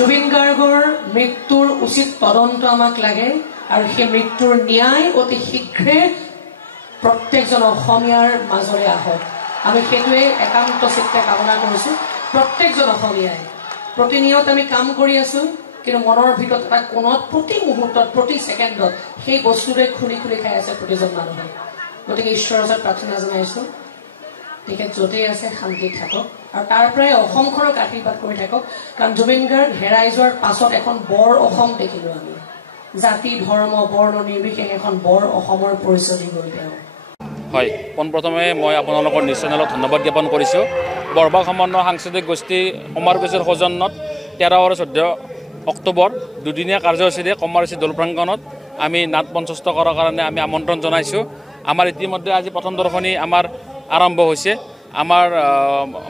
জুবিন গাৰ্গৰ মৃত্যুৰ উচিত তদন্ত আমাক লাগে আৰু সেই মৃত্যুৰ ন্যায় অতি শীঘ্ৰে প্ৰত্যেকজন অসমীয়াৰ মাজলৈ আহক আমি সেইটোৱে একান্ত চিত্তে কামনা কৰিছো প্ৰত্যেকজন অসমীয়াই প্ৰতিনিয়ত আমি কাম কৰি আছো কিন্তু মনৰ ভিতৰত এটা কোণত প্ৰতি মুহূৰ্তত প্ৰতি ছেকেণ্ডত সেই বস্তুৰে খুলি খুলি খাই আছে প্ৰতিজন মানুহে গতিকে ঈশ্বৰৰ ওচৰত প্ৰাৰ্থনা জনাইছো তেখেত য'তেই আছে শান্তি থাকক আৰু তাৰ পৰাই অসমখনক আশীৰ্বাদ কৰি থাকক কাৰণ জুবিন গাৰ্গ হেৰাই যোৱাৰ পাছত এখন বৰ অসম দেখিলো আমি জাতি ধৰ্ম বৰ্ণ নিৰ্বিশেষে এখন বৰ অসমৰ পৰিচয় দি গৈ তেওঁ হয় পোনপ্ৰথমে মই আপোনালোকৰ নিউজ চেনেলত ধন্যবাদ জ্ঞাপন কৰিছোঁ বৰবাক সমন্বয় সাংস্কৃতিক গোষ্ঠী কমাৰকুছিৰ সৌজন্যত 13 আৰু 14 অক্টোবৰ দুদিনীয়া কাৰ্যসূচীৰে কমাৰকুছি দৌল প্ৰাংগণত আমি নাট মঞ্চস্থ কৰাৰ কাৰণে আমি আমন্ত্ৰণ জনাইছোঁ আমাৰ ইতিমধ্যে আজি প্ৰথম দৰ্শনী আমাৰ আৰম্ভ হৈছে আমাৰ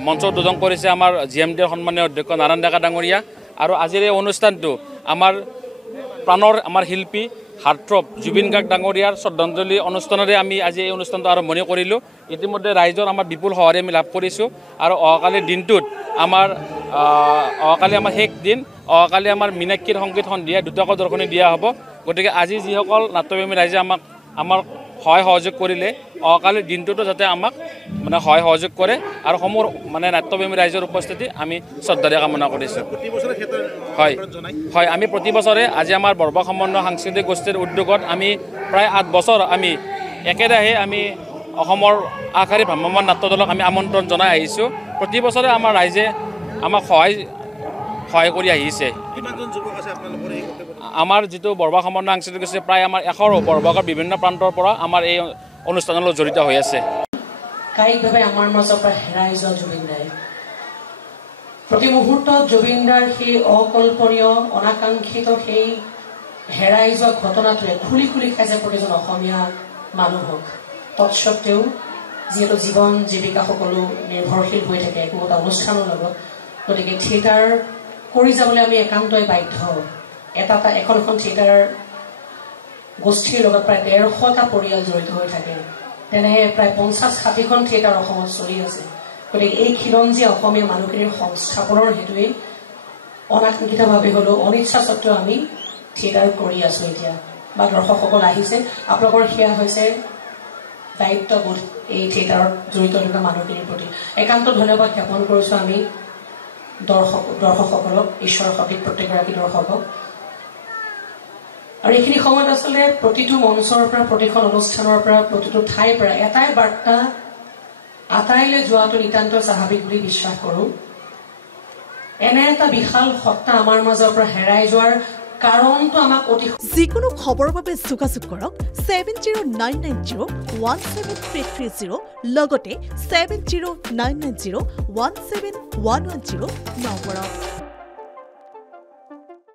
মঞ্চ উদ্বোধন কৰিছে আমাৰ জিএমডিৰ সন্মানীয় অধ্যক্ষ নাৰায়ণ ডেকা ডাঙৰীয়া আৰু আজিৰ এই অনুষ্ঠানটো আমাৰ প্ৰাণৰ আমাৰ শিল্পী হাৰ্টথ্ৰব জুবিন গাৰ্গ ডাঙৰীয়াৰ শ্ৰদ্ধাঞ্জলি অনুষ্ঠানেৰে আমি আজি এই অনুষ্ঠানটো আৰম্ভণি কৰিলোঁ ইতিমধ্যে ৰাইজৰ আমাৰ বিপুল সঁহাৰি আমি লাভ কৰিছোঁ আৰু অহাকালিৰ দিনটোত আমাৰ শেষ দিন অহাকালি আমাৰ মীনাক্ষীৰ সংগীত সন্ধিয়া দুটাকৈ দৰ্শনী দিয়া হ'ব গতিকে আজি যিসকল নাট্যপ্ৰেমী ৰাইজে আমাক সহায় সহযোগ কৰিলে অহাকালিৰ দিনটোতো যাতে আমাক মানে সহায় সহযোগ কৰে আৰু সমূহ মানে নাট্যপ্ৰেমী ৰাইজৰ উপস্থিতি আমি শ্ৰদ্ধাৰে কামনা কৰিছোঁ হয় আমি প্ৰতি বছৰে আজি আমাৰ বৰবাক সমন্বয় সাংস্কৃতিক গোষ্ঠীৰ উদ্যোগত আমি প্ৰায় 8 বছৰ আমি একেৰাহে আমি অসমৰ আগশাৰীৰ ভ্ৰাম্যমাণ নাট্য দলক আমি আমন্ত্ৰণ জনাই আহিছোঁ প্ৰতি বছৰে আমাৰ ৰাইজে আমাক সহায় কৰি আহিছে আমাৰ যিটো বৰবাক সমন্বয় সাংস্কৃতিক গোষ্ঠী প্ৰায় আমাৰ 100 বৰবাকৰ বিভিন্ন প্ৰান্তৰ পৰা আমাৰ এই অনুষ্ঠানৰ লগত জড়িত হৈ আছে কায়িকভাৱে আমাৰ মাজৰ পৰা হেৰাই যোৱা জুবিন দাই প্ৰতি মুহূৰ্তত জুবিন দাৰ সেই অকল্পনীয় অনাকাংক্ষিত সেই হেৰাই যোৱা ঘটনাটোৱে খুলি খুলি খাইছে প্ৰতিজন অসমীয়া মানুহক তৎসত্বেও যিহেতু জীৱন জীৱিকা সকলো নিৰ্ভৰশীল হৈ থাকে একোটা অনুষ্ঠানৰ লগত গতিকে থিয়েটাৰ কৰি যাবলৈ আমি একান্তই বাধ্য এখন থিয়েটাৰ গোষ্ঠীৰ লগত প্ৰায় 150টা পৰিয়াল জড়িত হৈ থাকে তেনে প্ৰায় 50-60খন থিয়েটাৰ অসমত চলি আছে গতিকে এই খিলঞ্জীয়া অসমীয়া মানুহখিনিৰ সংস্থাপনৰ হেতুৱে অনাকাংক্ষিতভাৱে হ'লেও অনিচ্ছা সত্ত্বেও আমি থিয়েটাৰ কৰি আছো এতিয়া বা দৰ্শকসকল আহিছে আপোনালোকৰ সেয়া হৈছে দায়িত্ববোধ এই থিয়েটাৰত জড়িত থকা মানুহখিনিৰ প্ৰতি একান্ত ধন্যবাদ জ্ঞাপন কৰিছোঁ আমি দৰ্শকসকলক ঈশ্বৰৰ সঠিক প্ৰত্যেকগৰাকী দৰ্শকক আৰু এইখিনি সময়ত আচলতে প্ৰতিটো মঞ্চৰ পৰা প্ৰতিখন অনুষ্ঠানৰ পৰা প্ৰতিটো ঠাইৰ পৰা এটাই বাৰ্তা আটাইলৈ যোৱাটো নিতান্ত স্বাভাৱিক বুলি বিশ্বাস কৰোঁ এনে এটা বিশাল সত্তা আমাৰ মাজৰ পৰা হেৰাই যোৱাৰ কাৰণটো আমাক অতি যিকোনো খবৰৰ বাবে যোগাযোগ কৰক 7099017330 লগতে 7099017110 নম্বৰত